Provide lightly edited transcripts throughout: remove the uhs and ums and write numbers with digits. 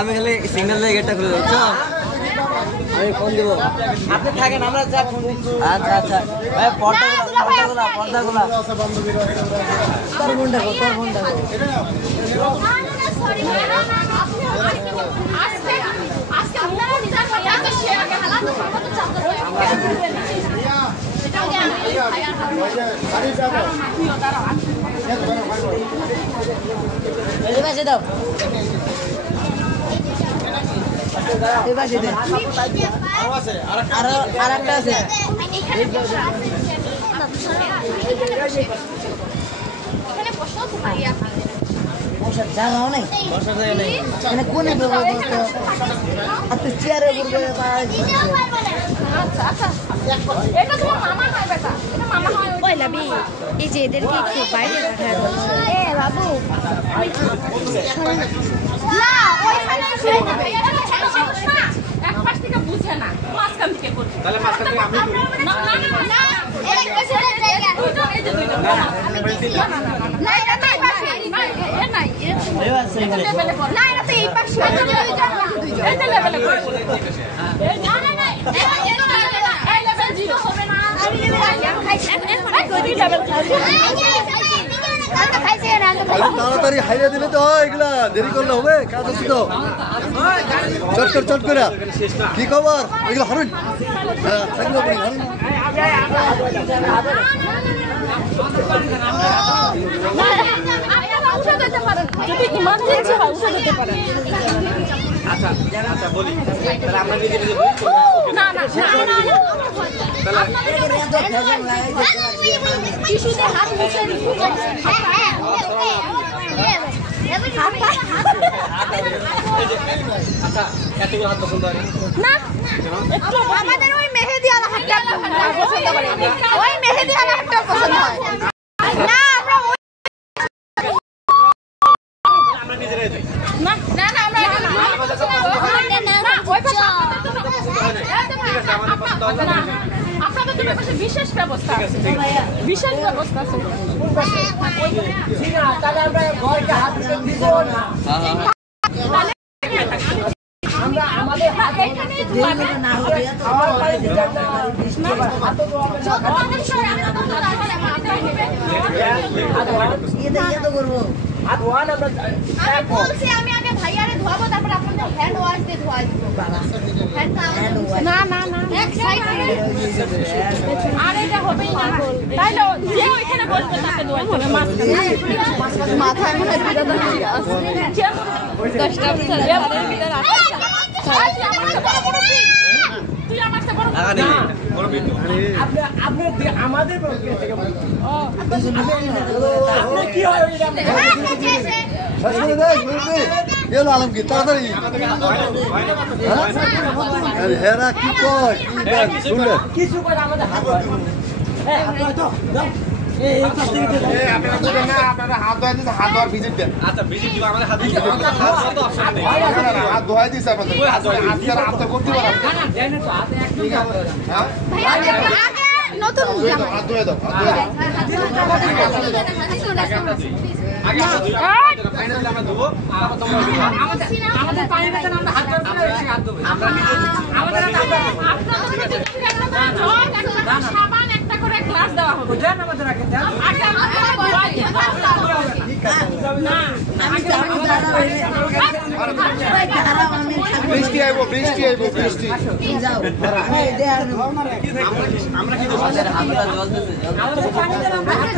আমি খালি সিগন্যাল দিয়ে গেটটা খুলে দিচ্ছ আমি ফোন দেবো আপনি থাকেন আমরা যা ফোন দিচ্ছি আচ্ছা আচ্ছা ভাই পর্দাগুলা তোর ফোনটা দাও আর একটা আছে জানাও নাই কোনে চেয়ারে এই যে এদেরকে একটু বাইরে বাবু বুঝে না মাঝখান থেকে করবে তাহলে মাঝখান থেকে আমি করি না না না এই পাশে জায়গা না এটা নাই পাশে এ নাই এই পাশে লেভেলে কর না এটা এই পাশে এই লেভেলে কর না না না এই লেভেল 0 হবে না আমি লেভেল খাইছি এই লেভেল তাড়াতাড়ি হাইরে দিলে তো হয় এগুলা দেরি করলে হবে কাজ আছে তো চট করে কি খবর এগুলো হারুন হ্যাঁ আচ্ছা বলি আমাদের ওই মেহেদি আলা হাতটা পছন্দ করে ওই মেহেদি আলা হাতটা পছন্দ হয় না আমরা নিজেরাই যাই না না না আমরা না ওই পাশে আপনাদের জন্য পাশে বিশেষ ব্যবস্থা আছে বিশেষ ব্যবস্থা আছে ঠিক আছে তাহলে আমরা ঘরকে হাত দিব না আমরা আমাদের হাত এখানে না হবে আমার বাড়ি দিতে না হাত তো আমাদের সব আমরা করব হাত ওয়ান আমরা আমি বলছি আমি আগে ভাইয়ারে ধোয়াবো তারপর আপনাদের হ্যান্ড ওয়াশ দিয়ে ধোয়া দিব হ্যান্ড ওয়াশ না না না এক সাইড আর এটা হবেই না তাইলে যে ওইখানে বসবে তাকে ধোয়া হবে মাথায় মনে হয় বিরাদন হয়ে আছে 10টা বছরের ভিতর আছে তুই আমার সাথে বড় আপনি আমাদের থেকে ও আপনি কি হয় ওইটা আলমগীর তাড়াতাড়ি হেরা কি কয় কিছু করে আমাদের হাত আপনারা হাত ধোয়া দিচ্ছে, হাত ধোয়ার ভিজিট দেন। আচ্ছা ভিজিট দিব আমাদের হাত দিতে হাত তো অপশন নেই। হাত ধোয়া দিচ্ছে আপনাদের। হাত করতে পারেন। নতুন হাত ধুয়ে দাও, হাত ধুয়ে দাও। আগে আমরা দেবো আমাদের পানি বেতন আমরা হাত ধরে হাত দেবো আমাদের সাবান একটা করে গ্লাস দেওয়া হবে দেন আমাদের আগে দেন আগে বৃষ্টি আইব, বৃষ্টি আইব, বৃষ্টি। আমরা কি দেবো আমাদের পানি দেন আমরা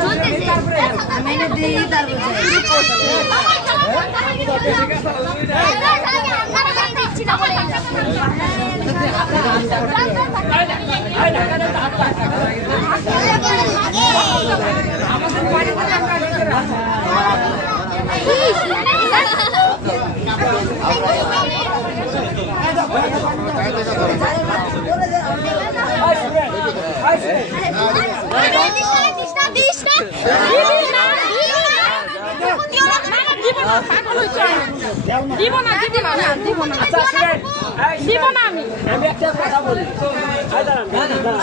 হাত ধরে আমি একটা কথা বলি এটা আপনারা